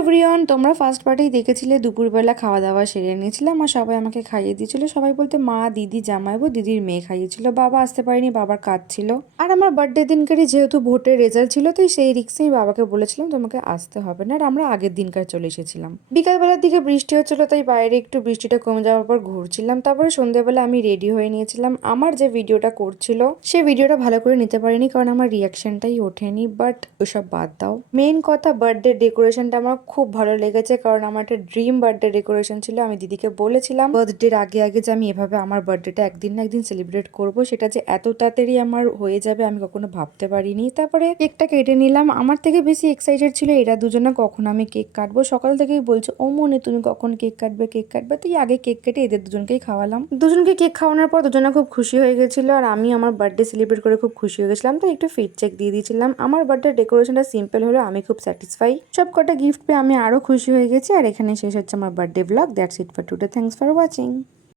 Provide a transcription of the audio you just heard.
Everyone, তোমরা first পার্টেই দেখেছিলে দুপুরবেলা খাওয়া দাওয়া সেরে নিয়েছিলাম আর সবাই আমাকে খাইয়ে দিয়েছিল। সবাই বলতে মা, দিদি, জামাইবু, দিদির মেয়ে খাইয়েছিল। বাবা আসতে পারেনি, বাবার কাজ ছিল। আর আমার বার্থডে দিনকারই যেহেতু ভোটের রেজাল্ট ছিল, তাই সেই রিক্সেই বাবাকে বলেছিলাম তোমাকে আসতে হবে না। আর আমরা আগের দিনকার চলে এসেছিলাম। বিকালবেলার দিকে বৃষ্টি হচ্ছিল, তাই বাইরে একটু বৃষ্টিটা কমে যাওয়ার পর ঘুরছিলাম। তারপরে সন্ধ্যেবেলা আমি রেডি হয়ে নিয়েছিলাম। আমার যে ভিডিওটা করছিল সেই ভিডিওটা ভালো করে নিতে পারিনি, কারণ আমার রিয়াকশনটাই ওঠেনি। বাট ওসব বাদ দাও, মেইন কথা বার্থডে ডেকোরেশনটা আমার খুব ভালো লেগেছে, কারণ আমার একটা ড্রিম বার্থডে ডেকোরেশন ছিল। আমি দিদিকে বলেছিলাম বার্থডের আগে আগে যে আমি এভাবে আমার বার্থডেটা একদিন না একদিন সেলিব্রেট করব। সেটা যে এত তাড়াতাড়ি আমার হয়ে যাবে আমি কখনো ভাবতে পারিনি। তারপরে কেকটা কেটে নিলাম। আমার থেকে বেশি এক্সাইটেড ছিল এরা দুজনে, কখন আমি কেক কাটবো। সকাল থেকেই বলছে ও মনে তুমি কখন কেক কাটবে কেক কাটবে। তো আগে কেক কেটে এদের দুজনকেই খাওয়ালাম। দুজনকে কেক খাওয়ানোর পর দুজনে খুব খুশি হয়ে গেছিল, আর আমি আমার বার্থডে সেলিব্রেট করে খুব খুশি হয়ে গেছিলাম। তো একটু ফিড চেক দিয়ে দিয়েছিলাম। আমার বার্থডে ডেকোরেশনটা সিম্পল হলো, আমি খুব স্যাটিসফাই। সব কটা গিফট পেয়ে আমি আরো খুশি হয়ে গেছি। আর এখানে শেষ হচ্ছে আমার birthday blog. That's it for today. Thanks for watching.